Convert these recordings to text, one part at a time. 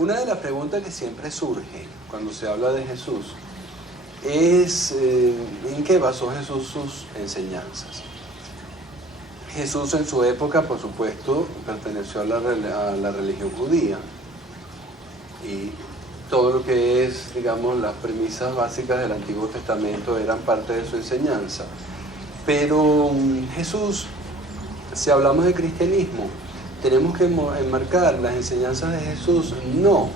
Una de las preguntas que siempre surge cuando se habla de Jesús es ¿en qué basó Jesús sus enseñanzas? Jesús en su época, por supuesto, perteneció a la religión judía y todo lo que es, digamos, las premisas básicas del Antiguo Testamento eran parte de su enseñanza. Pero Jesús, si hablamos de cristianismo, tenemos que enmarcar las enseñanzas de Jesús no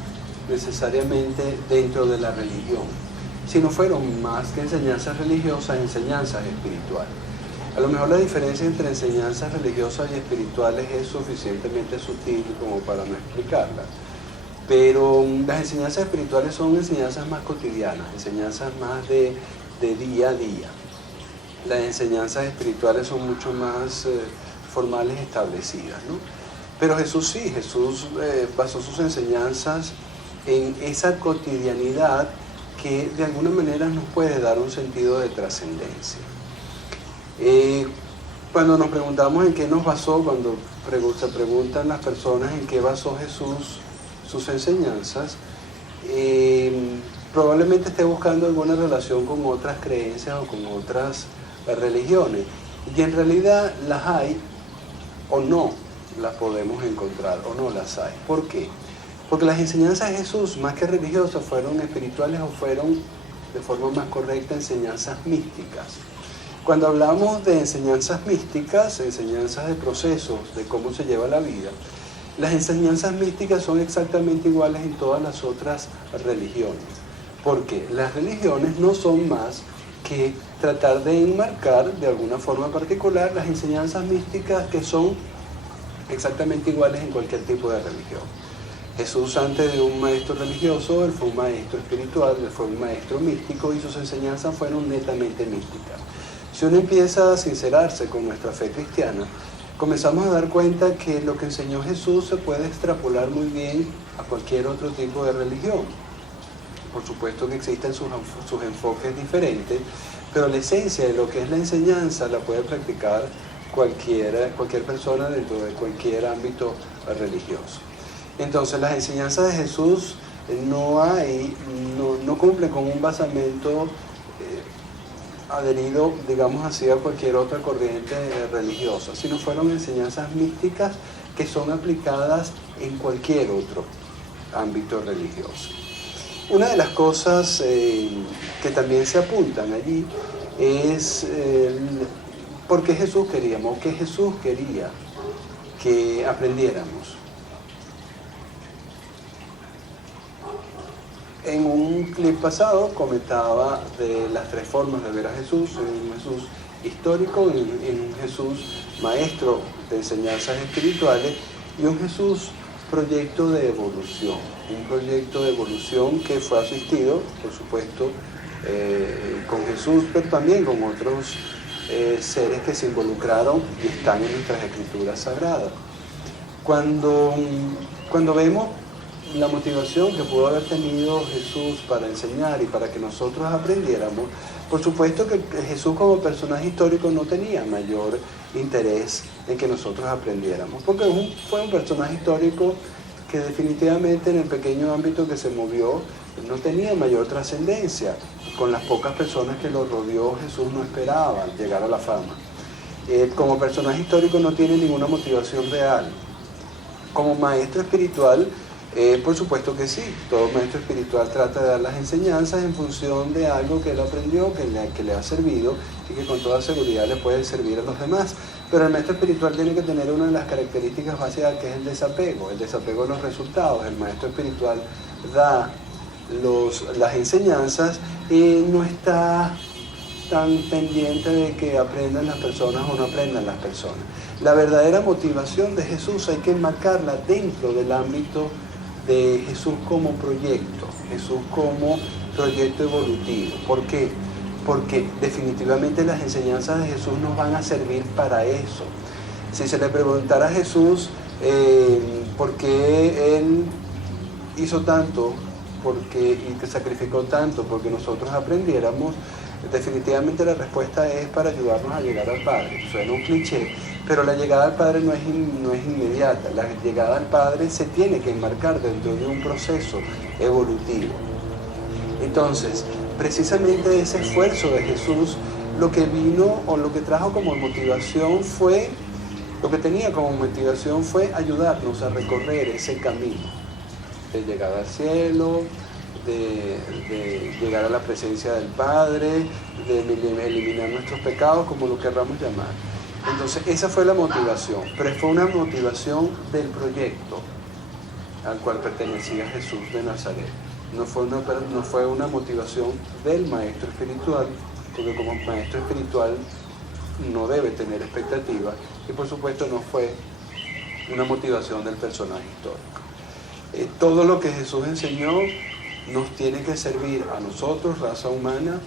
necesariamente dentro de la religión, sino fueron más que enseñanzas religiosas, enseñanzas espirituales. A lo mejor la diferencia entre enseñanzas religiosas y espirituales es suficientemente sutil como para no explicarla, pero las enseñanzas espirituales son enseñanzas más cotidianas, enseñanzas más de día a día. Las enseñanzas espirituales son mucho más formales, establecidas, ¿no? Pero Jesús sí, Jesús basó sus enseñanzas en esa cotidianidad que de alguna manera nos puede dar un sentido de trascendencia. Cuando nos preguntamos en qué nos basó, cuando se preguntan las personas en qué basó Jesús sus enseñanzas, probablemente esté buscando alguna relación con otras creencias o con otras religiones. Y en realidad las hay o no las podemos encontrar o no las hay. ¿Por qué? Porque las enseñanzas de Jesús, más que religiosas, fueron espirituales o fueron, de forma más correcta, enseñanzas místicas. Cuando hablamos de enseñanzas místicas, enseñanzas de procesos, de cómo se lleva la vida, las enseñanzas místicas son exactamente iguales en todas las otras religiones. Porque las religiones no son más que tratar de enmarcar de alguna forma particular las enseñanzas místicas que son exactamente iguales en cualquier tipo de religión. Jesús, antes de un maestro religioso, él fue un maestro espiritual, él fue un maestro místico y sus enseñanzas fueron netamente místicas. Si uno empieza a sincerarse con nuestra fe cristiana, comenzamos a dar cuenta que lo que enseñó Jesús se puede extrapolar muy bien a cualquier otro tipo de religión. Por supuesto que existen sus enfoques diferentes, pero la esencia de lo que es la enseñanza la puede practicar cualquier persona dentro de cualquier ámbito religioso. Entonces las enseñanzas de Jesús no cumplen con un basamento adherido, digamos así, a cualquier otra corriente religiosa, sino fueron enseñanzas místicas que son aplicadas en cualquier otro ámbito religioso. Una de las cosas que también se apuntan allí es por qué Jesús queríamos, o qué Jesús quería que aprendiéramos. En un clip pasado comentaba de las tres formas de ver a Jesús, en un Jesús histórico, en un Jesús maestro de enseñanzas espirituales y un Jesús proyecto de evolución, un proyecto de evolución que fue asistido, por supuesto, con Jesús, pero también con otros seres que se involucraron y están en nuestras escrituras sagradas. Cuando vemos la motivación que pudo haber tenido Jesús para enseñar y para que nosotros aprendiéramos, por supuesto que Jesús como personaje histórico no tenía mayor interés en que nosotros aprendiéramos, porque fue un personaje histórico que definitivamente en el pequeño ámbito que se movió no tenía mayor trascendencia. Con las pocas personas que lo rodeó, Jesús no esperaba llegar a la fama. Como personaje histórico no tiene ninguna motivación real. Como maestro espiritual, por supuesto que sí, todo maestro espiritual trata de dar las enseñanzas en función de algo que él aprendió, que le ha servido y que con toda seguridad le puede servir a los demás. Pero el maestro espiritual tiene que tener una de las características básicas, que es el desapego de los resultados. El maestro espiritual da las enseñanzas y no está tan pendiente de que aprendan las personas o no aprendan las personas. La verdadera motivación de Jesús hay que enmarcarla dentro del ámbito de Jesús como proyecto evolutivo. ¿Por qué? Porque definitivamente las enseñanzas de Jesús nos van a servir para eso. Si se le preguntara a Jesús por qué Él hizo tanto, y que sacrificó tanto porque nosotros aprendiéramos, definitivamente la respuesta es para ayudarnos a llegar al Padre. Suena un cliché, Pero la llegada al Padre no es inmediata. La llegada al Padre se tiene que enmarcar dentro de un proceso evolutivo. Entonces, precisamente ese esfuerzo de Jesús, lo que vino o lo que trajo como motivación fue, lo que tenía como motivación fue ayudarnos a recorrer ese camino de llegar al cielo, de llegar a la presencia del Padre, de eliminar nuestros pecados, como lo querramos llamar. Entonces, esa fue la motivación, pero fue una motivación del proyecto al cual pertenecía Jesús de Nazaret. No fue una motivación del maestro espiritual, porque como maestro espiritual no debe tener expectativas, y por supuesto no fue una motivación del personaje histórico. Todo lo que Jesús enseñó nos tiene que servir a nosotros, raza humana,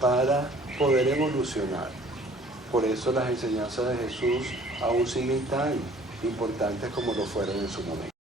para poder evolucionar. Por eso las enseñanzas de Jesús aún siguen tan importantes como lo fueron en su momento.